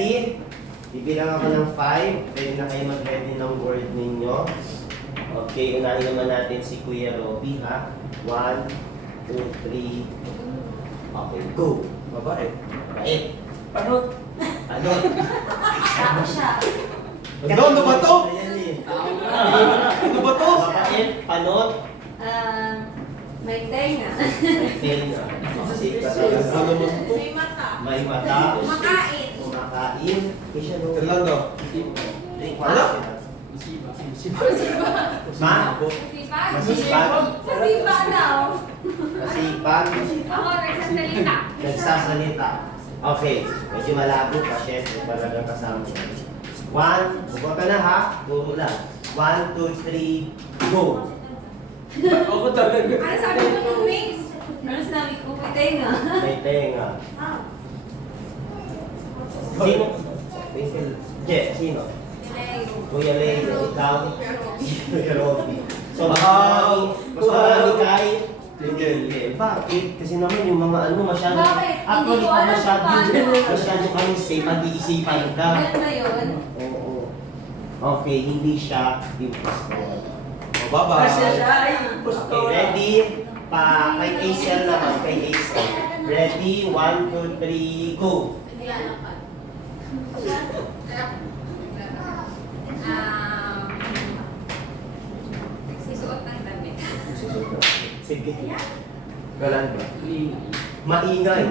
ready? Bibilang ako ng 5. Pwede na kayo mag-ready ng word ninyo. Okay, unahin naman natin si Kuya Robby, ha? 1, 2, 3. Okay, go. Babae. Bait. Panot. Ano? Tao siya. Ano ba to? Ayan eh. Ano ba to? Bait, panot. May tenga. May tenga. Kasi talaga. Ano naman to? May mata. May mata. Kumakain. Kumakain. Kasi ano? Fernando. Ano? Ma? Masipag. Masipag. Masipag daw. Masipag. Ako nagsasalita. Nagsasalita. Okay. Medyo malabo pa, syempre. Talagang kasama yan. 1. Buka ka na, ha? Puro lang. 1, 2, 3, go. Ako talaga. Ano sabi mo ng wings? Ano sabi ko? May tenga. May tenga. Sino? Twinkle. Je, sino? Kuya Leo, ikaw? Kuya Robby. So, mas marami kay Twinkle. Bakit? Kasi naman yung mga ano masyado. Bakit? Hindi Actually, ko alam masyado. paano. Masyado kami safe. Pag-iisipan ka. Ganun na yun. Oo. Okay, hindi siya impostor. Babae. Okay, ready? Kay Acer naman, kay Acer. Ready? 1, 2, 3, go! Susuot ng damit. Sige. Galan ba? Maingay.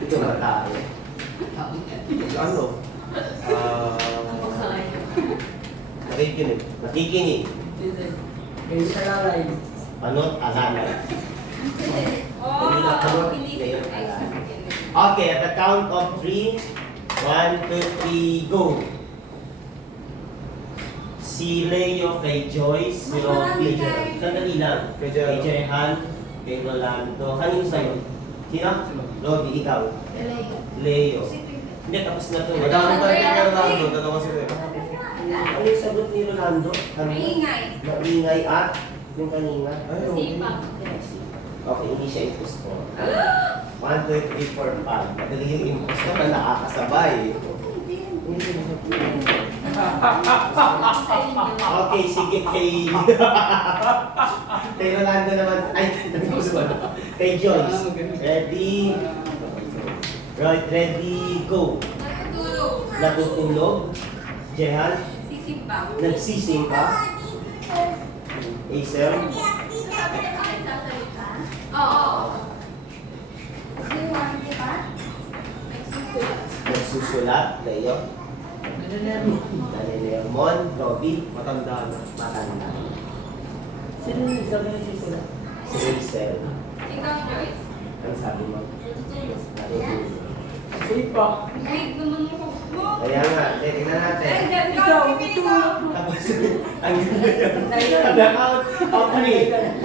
Ito na tayo. Ano? Nakikinig. Nakikinig. Hindi sa lalay. Panot, alalay. Hindi siya Okay, at the count of 3, 1, 2, 3, go! Si Leo kay Joyce, si Robby, sandali lang. Kay Kay Jero. Jehan, kay Rolando. Kanino sa'yo? Sino? Robby, ikaw. Leo. Hindi, tapos na to. Madami tayo kay Fernando. Dalawa sila. Ano yung sagot ni Rolando? Maingay. Maingay at yung kanina. Ay, okay. Sipag. Okay, hindi siya impostor. 1, 2, 3, 4, 5. Madali yung impostor na nakakasabay. Okay, sige kay... kay Rolando naman. Ay, kay Joyce. Ready? Right, ready, go. Natutulog. Natutulog. Jehan, Sisimpang. nagsisimpa. Acer, Oo. nagsusulat. Leo, Naninermon. Robby, Matanda na. matanda. Sino yung sabi na sisula? Si Acer, Ikaw, Joyce. ang sabi mo? Natutulog. Sipa. Ay, naman mo. Kaya nga, tingnan natin. Ikaw, tutulog. Tapos, ang ganda yun. At the count of 3. 1,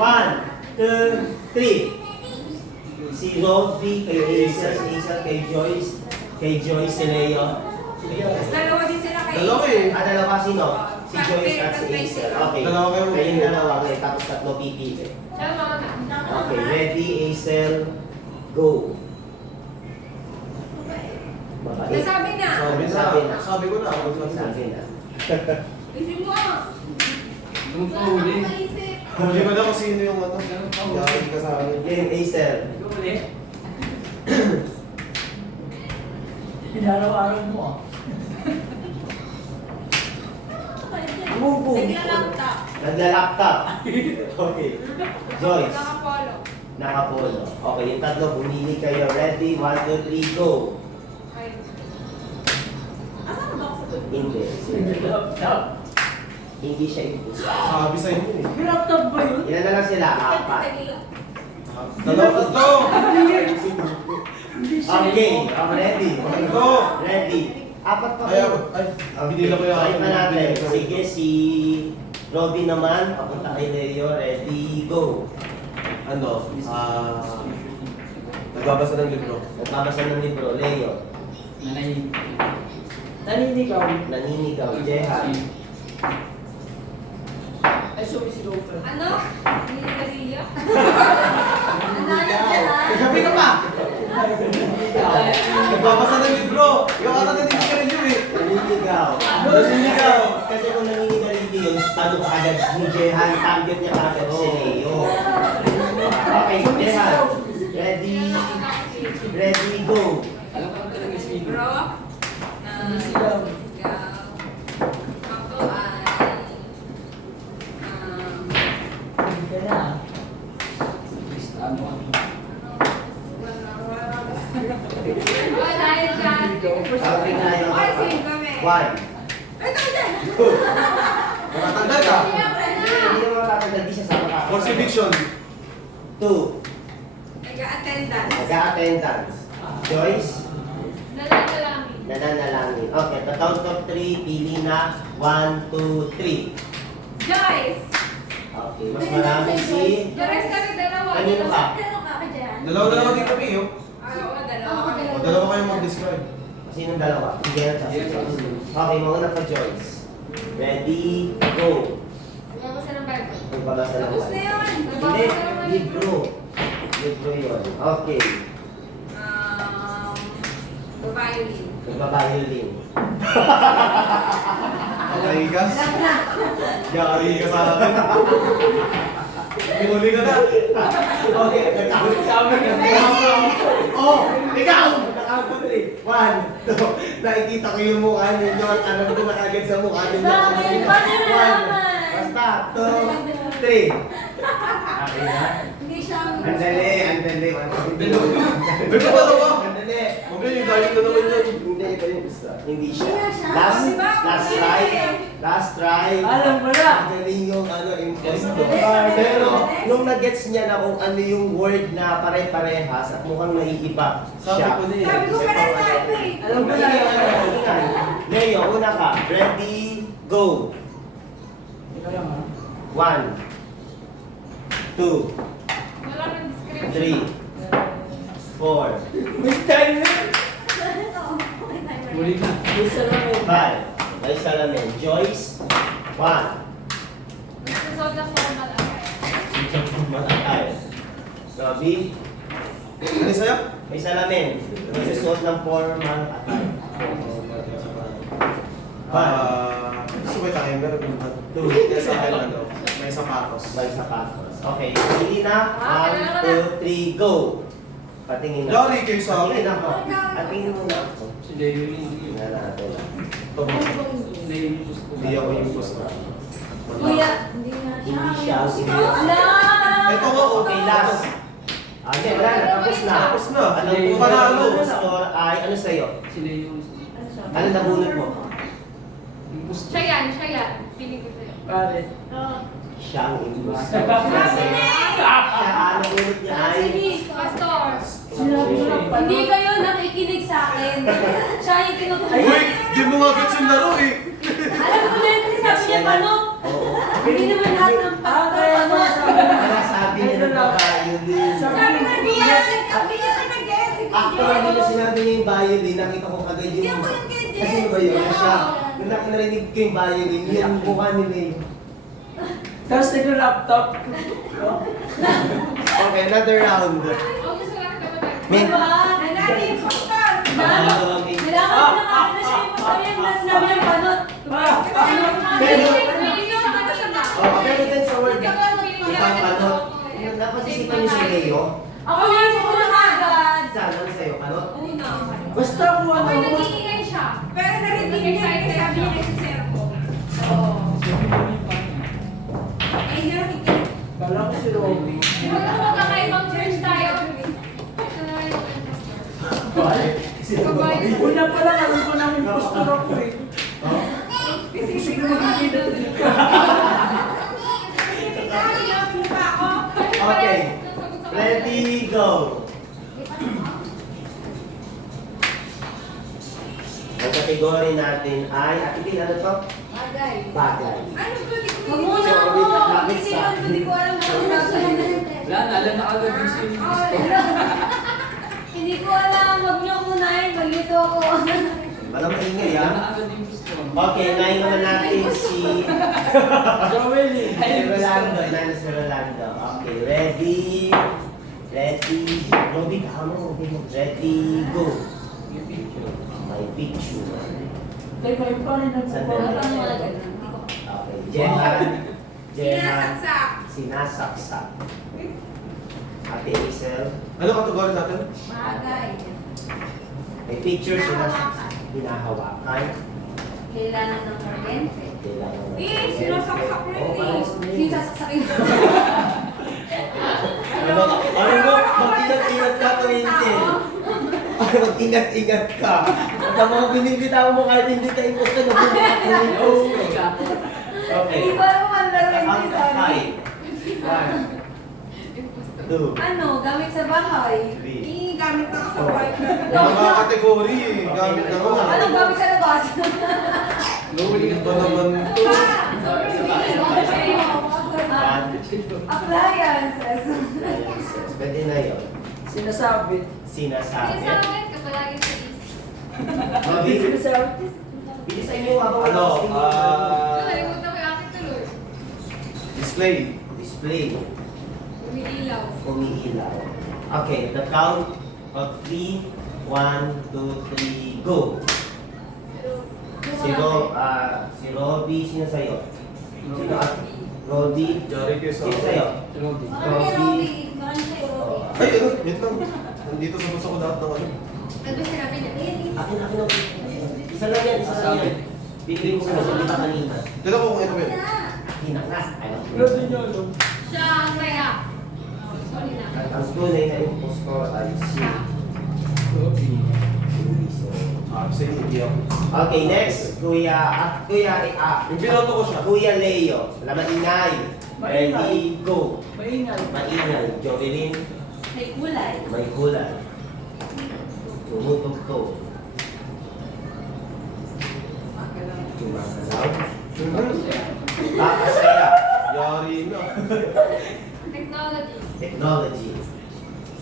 2, 3. Si Robby, kay Acer, si Acer, kay Joyce, si Leo. Dalawa din sila kayo. Dalawa eh. Dalawa sino? Si Joyce at si Acer. Okay. Dalawa kayo. Kayong dalawa ngayon, tapos tatlo pipili. Okay, ready, Acer, go. Mabait. Nasabi na. Sabi na. Sabi ko na. Sabi na. Isip mo. Naisip. Hindi ko na kung sino yung ano. Yari ka sa akin. Game, Acer. Ikaw ulit. Pinaraw-araw mo ah. Naglalaptop. Nagla-laptop. Okay. Joyce. Nakapolo. Nakapolo. Okay, yung tatlo, bumili kayo. Ready? 1, 2, 3, go. Asan ba ako sa tubig? Hindi. Laptop. Hindi siya impulsa. Sabi sa inyo eh. May laptop ba yun? Ilan na lang sila? Apat. Dalawa to. Hindi siya. Okay, ready. Go. Ready. Apat pa Ay, kayo. ay. Binila ko yung Try pa natin. Sige, si Robby naman. Papunta kay Leo. Ready, go. Ano? Nagbabasa ng libro. Nagbabasa ng libro. Leo. Naninigaw. Naninigaw. Jehan. Ay, sorry si Loper. Ano? Niligarilyo? Sabi ka pa. Nagbabasa ng libro. Ikaw ata naninigarilyo eh. Naninigaw. Naninigaw. Kasi kung naninigarilyo yun, ano ka agad, si Jehan, target niya agad si Leo. Okay, Jehan. Ready? Ready, go. Alam ko talaga si Leo. Bro. Sinisigaw. Ako ay... Hindi ka na. Ano? Oh, dahil dyan. Okay na yun. Okay, same kami. One. Two. Matatanda ka. Hindi mo matatanda, di siya sa maka. Force eviction. Two. Nag-attendance. Nag-attendance. Joyce. Nalalangin. Nananalangin. Okay, the count of three, pili na. 1, 2, 3. Joyce. Okay, mas marami si... Joyce kami dalawa. Kanino ka? Dalawa-dalawa dito, Pio. Oo, dalawa kami. O, dalawa kayo mag-describe. Sinong dalawa? Si Jen at si Joyce. Okay, mauna pa Joyce. Ready, go. Nagbabasa ng Bible. Magbabasa ng Tapos na yun. Hindi, Nagbabasa ng libro. Libro yun. Okay. Violin. Nagbabiolin. Okay ka? Yari ka sa akin. Huli ka na. Okay, nagkakot ka Oh, ikaw! Nakakot ko eh. 1, 2, nakikita ko yung mukha ninyo at alam ko na kagad sa mukha ninyo. Bakit? Paano nalaman? Basta, 2, 3. Okay na? Hindi siya. Andali, andali. Ba't ka dalawa? Andali. Huwag yun, yung dahil na naman yun. Hindi, iba yung isa. Hindi siya. Hindi siya. Last, Di ba? last try. Last try. Alam ko na. Magaling yung ano, impostor. Pero, nung nag-gets niya na kung ano yung word na pare-parehas at mukhang naiiba Sabi siya. ko na eh. Sabi ko pa rin sa ito eh. Alam ko na. Leo, una ka. Ready, go. Ikaw lang ha. 1, 2, Wala nang description. 3, 4, May time na. Huli ka. Isa lang eh. 5. May salamin. Joyce, 1. Nagsusot na formal Matakay. Robby, Ano sa'yo? may salamin. Magsusuot ng formal attire. Gusto ko yung tayo, meron yung Two. Kaya sa akin, ano, may sapatos. May sapatos. Okay, pili na. 1, 2, 3, go! Patingin na. Yari kayo sa akin. Patingin ako. Patingin mo na ako. Si Leo yung Tingnan natin. Leo yung gusto. Hindi ako yung gusto. Kuya, hindi na siya. Hindi siya. Hindi. Wala! Ito nga, Okay, last. Okay, wala na. Tapos na. Tapos na. Alam ko Panalo. gusto ay ano sa'yo? Si Leo yung Ano nabunot mo? gusto. Siya yan, siya yan. Piling ko sa'yo. Pare. Siya ang gusto. Sabi niya Siya ang nabunot niya ay... Sige, pastor. Sinabi ko lang pa. Hindi kayo nakikinig sa akin. Siya yung tinutuloy. Uy! Di mo nga gets yung laro eh! Alam ko na yun kasi sabi niya panot. Oo. Hindi naman lahat ng pastor Kaya panot. Kaya sabi niya ng violin. Sabi na niya, nagkabi niya na nag-get. Actually, nung sinabi niya yung violin, nakita ko kagad Hindi yung... ako yung get. Kasi ba yun? Siya. Nung narinig ko yung violin, yung mukha ni Leo. Tapos nag-laptop. Okay, another round. Oh, gusto lang ka ba? Min. Diba? Nanay yung pastor. Kailangan ko na siya yung pastor yung sinabi ng panot. Oh, pero din sa word. Ipapanot. Napasisipan niyo si Leo? Ako yan, ako na agad. Saan? Ano sa'yo? Panot? Una. Basta kung ano. Ako'y nag-iingay siya. Pero narinig niya excited sabi niya nagsisirko. Oo. Eh, hindi nakikinig. Kala ko si Robby. Di ba kung magkakaibang church tayo? Una pa lang, alam ko namin postura ko eh. Kasi Kasi hindi ko ko nakikita makikita. dito. Okay. Ready, go. Ang kategory natin ay, Atikin, ano to? Bagay. Bagay. Ano ba? Huwag muna ako. Isipan ko, di ko alam kung ano gagawin. Wala na, alam na agad yung sino yung gusto. Hindi ko alam. Huwag niyo kunain. Maglito ako. Walang maingay, Alam na ha? agad yung gusto. Okay, inahin naman natin si... Joel eh. Si Rolando. Inahin na si Rolando. Okay, ready? Ready? Robby, baka mo. Ready, go. Yung picture. My picture. Teka, yung paano Sandali. Parang mga ganun. Okay, Jehan. Sinasaksak. Sinasaksak. Ate Isel. Ano kategory natin? Bagay. May picture sinasaksak. Hinahawakan. Kailangan ng kuryente. Kailangan ng Sinasaksak mo yun Oo, Sinasaksakin ko. Ano mo? Mag-ingat-ingat ka to, Intel. Mag-ingat-ingat ka. At ang mga binibitaw mo kahit hindi tayo gusto na bumibitaw. Okay. Hindi ba naman laro Count hindi of sabi? 5. 1, 2, Ano? Gamit sa bahay? 3. Gamit na sa bahay. Yung mga kategory eh. Gamit na ko. Anong gamit sa labas? Lowly ka naman to. Appliances. Appliances. Pwede na yun. Sinasabi. Sinasabi. ka palagi sa isip. Mabilis. Sinasabi. Bilis ay mo ako. Ano? Nalimutan ko yung aking tuloy. Display. Display. Umiilaw. Umiilaw. Okay, the count of 3. 1, 2, 3, go. Si Robby, sino sa'yo? Sino at Robby? Jari kayo sa... Sino sa'yo? Robby. Ay, ano? Wait lang. Nandito sa basa ko lahat ng ano. Ano ba sinabi niya? Akin. Isa lang yan, isa lang yan. Bigay mo sa hindi pa kanina. Tignan ko kung ano yun. Hinak na. Ayun. Robby niyo, no? Siya ang kaya. Sorry na. Ang tunay na yung post ko ay si Robby. Say hindi ako. Okay, next. Kuya, Yung binoto ko siya. Kuya Leo. Maingay. Ready, go. Maingal. Maingay. Jovelyn, May kulay. may kulay. Tumutugtog. Gumagalaw. Papasaya. Yari na. Technology. Technology.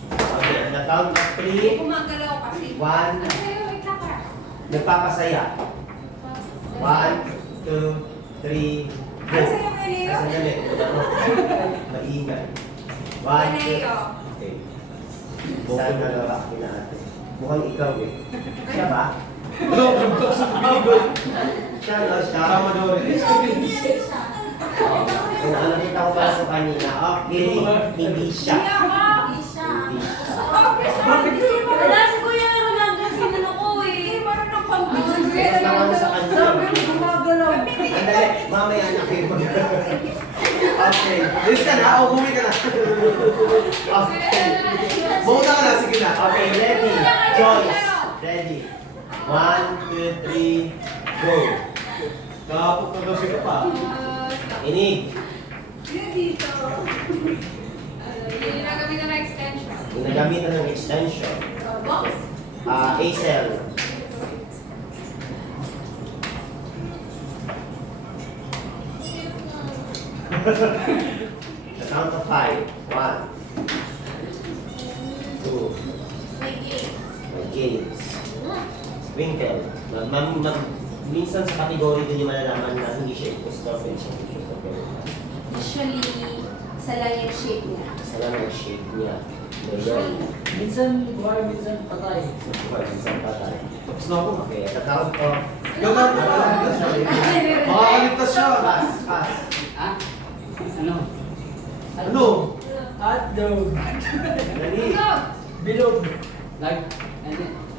Okay, on the count of Hindi 3. gumagalaw kasi. 1. Ano sa'yo? Wait lang ka. Nagpapasaya. 1, 2, 3, go. Ano sa'yo, Leo? Ay, sandali. Ano? Maingay. 1, 2, Leo. okay. Saan na laba kina ate? Mukhang ikaw eh. Siya ba? Ano? Bugtog sa pinigol. Siya, no? Siya. Tama daw rin. Kung nakita ko pala sa kanina, okay, hindi siya. Hindi siya. Wala si Kuya Ronaldo, sinano ko eh. Hindi marunong pang-picture. Yes, naman sa kanya. Sabi mo, gumagalaw. Andali, mamaya na kayo mag- Okay. Yes ka na? O, bumi ka na. Okay. Mauna ka na. Sige na. Okay, ready. Joyce. Ready. 1, 2, 3, go. Nakapot na daw siya pa. Inig. Yun dito. Yung ginagamitan ng extension. Ginagamitan ng extension. Box. Acel. The count of 5. 1, 2, May game. may games. Winkle. Minsan sa kategory din yung malalaman na hindi siya impostor, pero siya impostor. Usually, sa lang yung shape niya. Isa lang ang shape niya. Leon. Minsan buhay, minsan patay. Minsan patay. Tapos na ako. Okay, at the count of... Ganun. Makakaligtas siya. Pass, pass. Ah? Ano? Ano? Hotdog. Dali. Go! Bilog.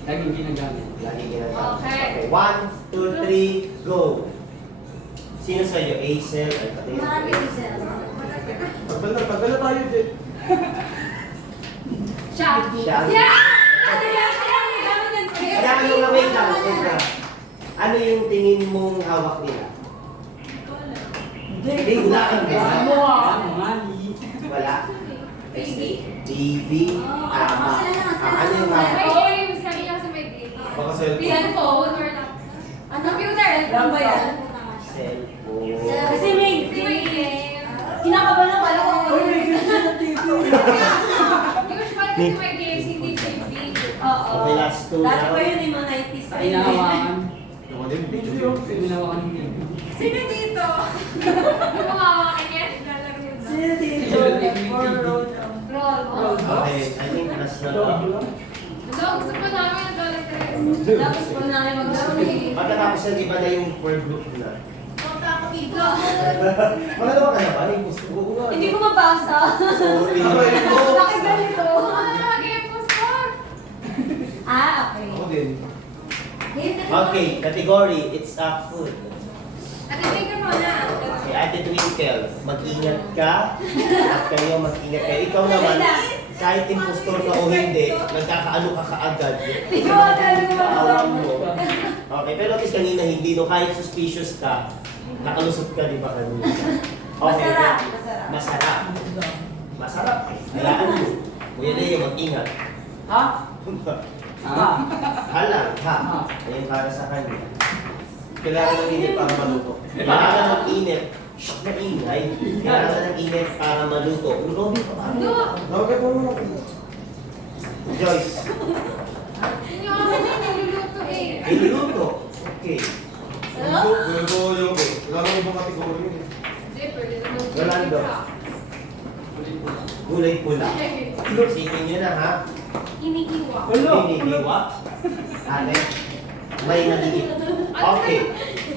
Laging ginagamit. Lagi ginagawa. Okay. 1, 2, 3, go. Sino sa'yo? Acel? Ay, pati. Marami din siya. Tagal na tayo din. Siya. Siya. Yeah! Ano yan? Ano yan? Gamit yan. Kaya ano nga, wait lang, wait lang. Ano yung tingin mong hawak nila? Hindi, wala kang Ano ah? Money. Wala. Baby? Baby. Tama. Ano yung May hawak? games. Sabi niya kasi may games. Baka cellphone. Cellphone or laptop. Computer. Ano ba yan? Cellphone. Kasi may Kasi may games. kinakabahan na pala ako. Uy, may ganyan sa TV. Usually kasi may games, hindi TV. Oo. Okay, last two Dati na. pa yun yung mga 90s. Sa inahawakan. Yung ano yung Video video. yung film. Inahawakan ng TV. Sino dito? Yung mga hawakan niya, lalaro yun. Sino dito? Video, TV. Or road. Roll. Oh. Okay, I think last na to. Dog lang. So, gusto pa namin ang Dolly Tres. Tapos po namin mag-gawin eh. Pagkatapos yan, iba na yung word group na. Punta ako dito. Makalawa ka na ba? Yung gusto ko nga. Hindi ko mabasa. Sorry. Bakit ganito? Ano mag-i-impostor? Ah, okay. Ako din. Hindi. Okay, category, it's a food. Ate, take mo na. Okay, Ate Twinkle, mag-ingat ka. At kayo, mag-ingat kayo. Ikaw naman, kahit impostor ka o hindi, nagkakaano ka kaagad. Ikaw ang Alam mo. mo. Okay, pero at least kanina hindi, no? Kahit suspicious ka, nakalusot ka, di ba kanina? Okay. Masarap. Masarap. Masarap. Masarap. Hayaan mo. Kuya Leo, mag-ingat. Ha? Ha? Halang, ha. Ayun para sa kanya. Kailangan ng init para maluto. Kailangan ng init. Shh, maingay. Kailangan ng init para maluto. Robby, paano? Robby, paano? Joyce, Hindi ako niluluto eh. niluluto. Okay. Lalo mo bang kategorya yun? Hindi, pwede naman. Rolando. Gulay pula. Sipin nyo na, ha? Iniiwa. Hinihiwa. Ate, may nagigit. Okay.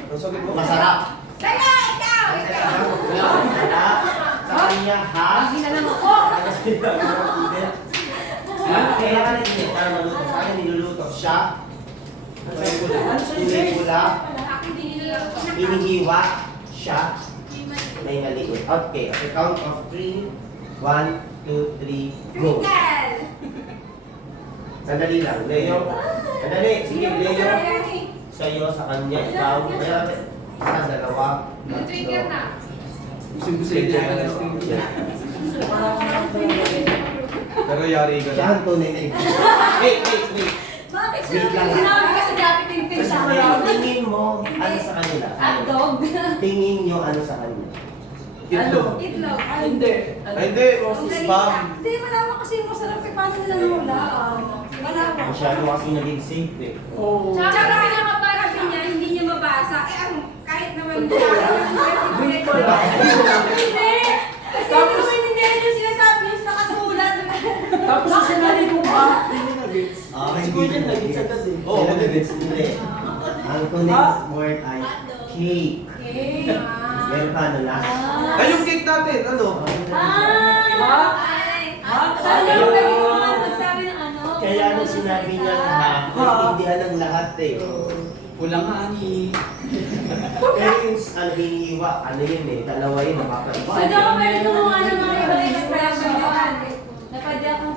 Ang sakit mo. Masarap. Teka, ikaw! Ikaw! Masarap. Sa kanya, ha? Lagi na lang ako. Kailangan ng init para maluto. Sa akin niluluto siya. Gulay pula. Akin din niluluto. Hinihiwa siya. May maliit. Okay, at the count of 3. 1, 2, 3, go. Twinkle! Sandali lang. Leo. Sandali. Sige, Leo. Sa'yo, sa kanya, ikaw. Isa, dalawa. Yung twinkle na. Pero yari ka Siya na. ang tunay na ito. Wait. Bakit Wait siya? lang. Sinabi kasi dati tintin sa akin. Tingin mo, ano sa kanila? Hotdog. Tingin nyo, ano sa kanila? Itlog. Itlog. Hindi. Ay, hindi. Spam. Hindi, malaman kasi yung masarap eh. Paano nila nawalaan? Malaman. Masyado kasi naging safe eh. Oo. Tsaka pinakaparasyon niya, hindi niya mabasa. Kahit naman Hindi ko lang. Hindi! Kasi hindi ko maintindihan yung sinasabi yung nakasulat. Tapos sa sinali ko pa. Hindi na gets. Okay, Siguro yan nagets agad eh. Oo, Sila hindi. Hindi. Ang tunay word ay cake. Okay. Meron pa ano last? Ay, yung cake natin, ano? Sana yung pwede ko nga magsabi ng ano. Kaya nung sinabi niya ha, naintindihan ng lahat eh. Kulang ani. Pero yung ano, hinihiwa, ano yun eh, dalawa yun, mapapaiba. So, daw pwede gumawa ng mga ibang expression naman. Na pwede akong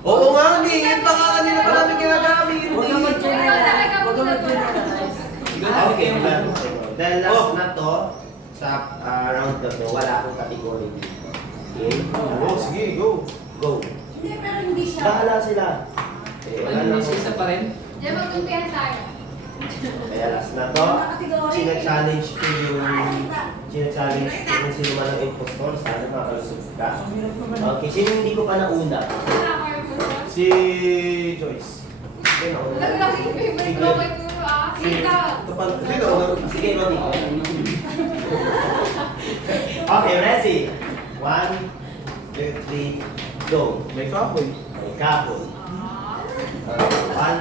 Oo nga, hindi. Yan pa nga kanina pa namin ginagamit. Huwag ka mag-generalize. Huwag ka mag-generalize. Okay, dahil last na to, sa round na to, wala akong category dito. Okay? Oo, sige, go. Go. Hindi, pero hindi siya. Bahala sila. Eh, Ano wala yung akong- isa pa rin? Diyan magkumpihan tayo. Kaya last na to, sina-challenge ko kung sino man ang impostor, sana makalusot ka. Okay, sino hindi ko pa nauna? Wala ko yung puso. Si Joyce. Sige, nauna. Lagi yung favorite ko kay Turo ah. Ikaw. Sino? Sige, Roddy. Okay, ready? 1, 2, 3, go. May kahoy. May kapon. 1,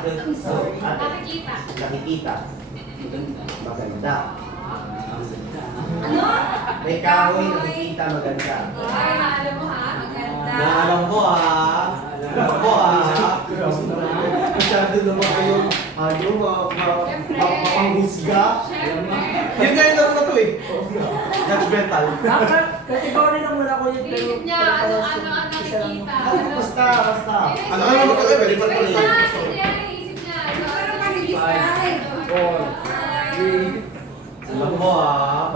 2, 3, Nakikita. nakikita. Maganda. Ano? May kahoy, nakikita, maganda. Ay, alam mo ha? Maganda. Naalam ko ah. Alam ko ah. Masyado naman kayong, mapanghusga. Siyempre. Yun nga yung laro na to eh. Judgmental. Dapat, kategory lang wala ko yun. pero- Isip niya, ano ang nakikita. Basta. Ano nga naman kaya? Pwede pa Wait tuloy. lang, hindi yan. Isip niya. Ano ang nakikita? 4, 3, Alam mo ah.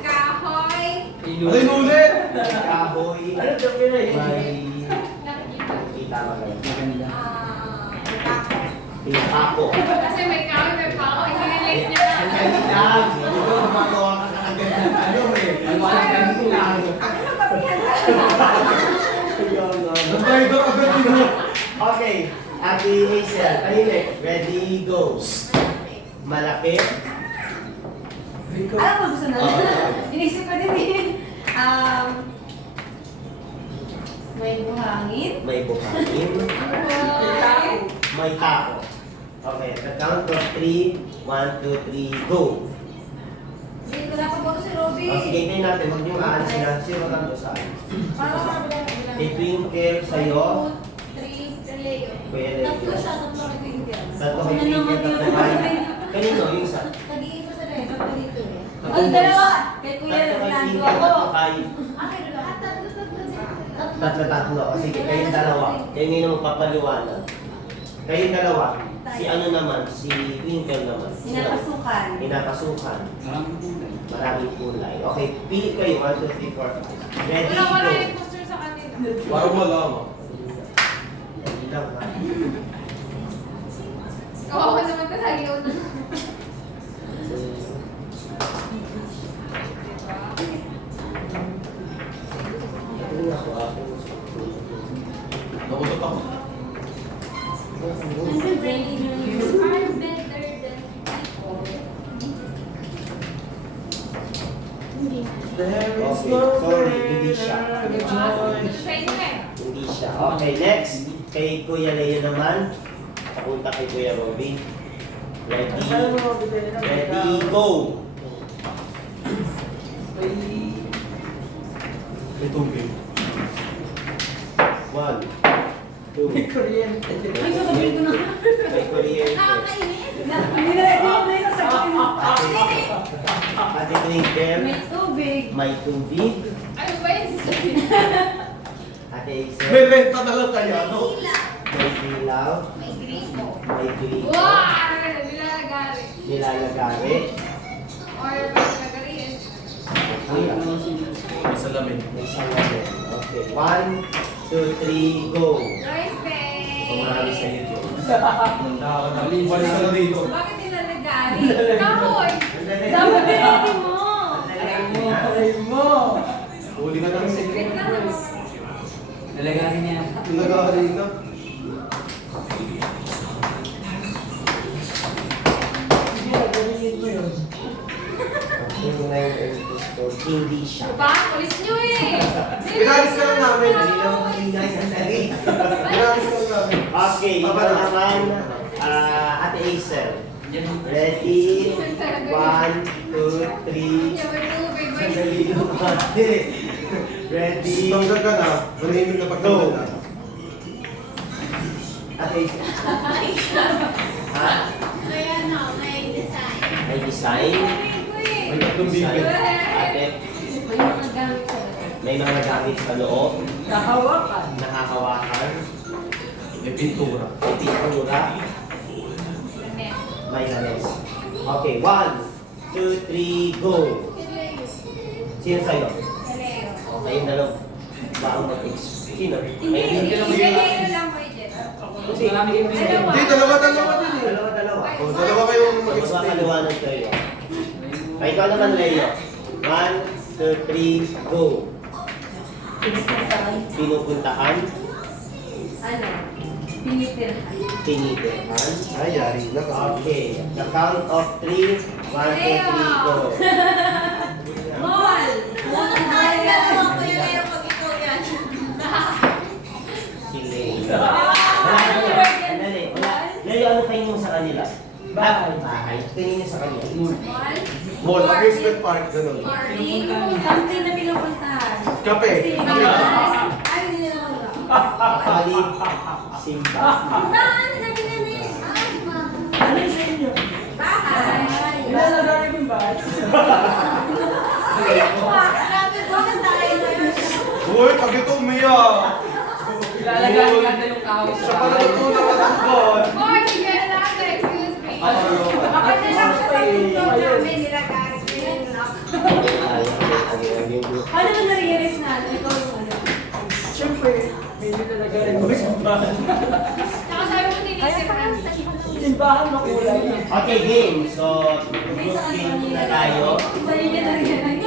Kahoy. Ano yung ulit? May kahoy, Ano yung yun eh? may Nakikita. nakikita, maganda. Maganda. Pinako. Kasi may kahoy, may pako. I-relate niya na. Ang galing lang. Hindi ko gumagawa ka ng agad na ano eh. Ang wala ganito lang. Nantay ka agad yun. Okay, Ate Hazel, tahimik. Ready, go. Malapit. Alam mo gusto na? Inisip ko din eh. May buhangin. May buhangin. Ay. may tako. Okay, the count of 3. 1, 2, 3, go! Wait, wala pa ba si Robby? Sige, tingnan natin. Huwag niyong aalis na. Sino lang to sa akin? Parang mga bilang. Kay Twinkle, sa'yo. 3, Leo. Kuya Tatlo Leo. siya, tatlo kay Twinkle. Tatlo kay Twinkle, tatlo kay... Kanino yung isa? Nag-iiba sa rin, tatlo dito eh. Tatlo. Ang dalawa! Kay Kuya Tatlo kay Rolando Twinkle, ako. tatlo kay... Tatlo sila. Tatlo. O, sige, kayong dalawa. Kayo ngayon ang magpapaliwanag. Kayong dalawa. Si ano naman, si Twinkle naman. Pinapasukan. Pinapasukan. Maraming kulay. Maraming kulay. Okay, pili kayo. 1, 2, 3, 4, 5. Ready, Wala go. yung poster sa kanila. Parang wala mo. Ready lang, ha? Kawawa naman talaga yun. Nakutot ako. Ano brain in your ears? Are better than people. There is Okay, no sorry, hindi siya. greater joy. Sa inyo eh. Hindi siya. Okay, next. Kay Kuya Leo naman. Papunta kay Kuya Robby. Ready? Saan mo bilhin ng Ready, go! May tubig. 1, May 2, kuryente. Ay, sasabihin ko na. may kuryente. Nakakainis. Hindi na yung sasabihin mo. Ate Twinkle, May tubig. may tubig. Ano ba yung sasabihin? Ate May Isel, renta na lang kaya, no? may ilaw. May gripo. May grito. Wow! Nilalagari. Nilalagari. Or nilalagariin. May salamin. May salamin. Okay, 1, 2, 3, go! Rice So, marami sa bake. YouTube. Nakakalimutan na lang dito. Bakit nilalagari? Kahoy! Dapat pinati mo. Ay mo! Huli na lang sa Wait lang naman. Nalagarin niya. Nagkakali na. Sige, gawin mo yun. Yung na yung gusto, hindi siya. Diba? Ulis nyo eh! Pinalis ka lang namin. Kanina mo kanina isang dali. Pinalis ka lang namin. Okay, ito naman, Ate Isel. Ready? 1, 2, 3. Sandali lang ate. Ready? Tanggal ka na. Manahimik na pagtanggal na. Ate Isel. Ha? May design? May tatlong design. bibig. Ate, May mga gamit sa loob. may mga gamit sa loob. Kahawakan. Nakahawakan. May pintura. May pintura. May lanes. Okay, 1, 2, 3, go! Sino sa'yo? O, kayong dalawa. Baong mag-explain. Sino? Hindi, Ay, hindi. lang. Hindi lang mo dyan. Kasi, Maraming ibig. Dalawa. Hindi, dalawa din eh. dalawa. O, dalawa kayong mag-explain. Magpapaliwanag kayo. Ay, ikaw naman, Leo. 1, 2, 3, go! Pinitirhan. Pinupuntahan, Ano? Pinitirhan. tinitirhan. Ay, yari na ka. Okay, the count of 3, 1, 2, 3, go! Mall! Mall ang kaya. Si Leo. Sandali, wala. Leo, ano tingin mo sa kanila? Bahay. Bahay. Tingin niyo sa kanila. Mall, amusement park, ganun. Something na pinupuntahan. Kape. Kasi, ay, hindi na naman. Kali, simba. Ano yung sa inyo? Ilalagay mo yung bahay. Uy, pag ito umiyak. Ilalagarin natin yung kahoy Siya pala natulang matangkot. Or, sige na lang. Excuse me. Kapag nilak siya sa pinto namin, nilagay. Ano mo na-realize na ano? Ikaw yung ano? Siyempre, may nilalagay mo sa bahay. Saka sabi mo tinitirhan. Simbahan makulay. Okay, game. So, group game na tayo. Sa inyo na-realize.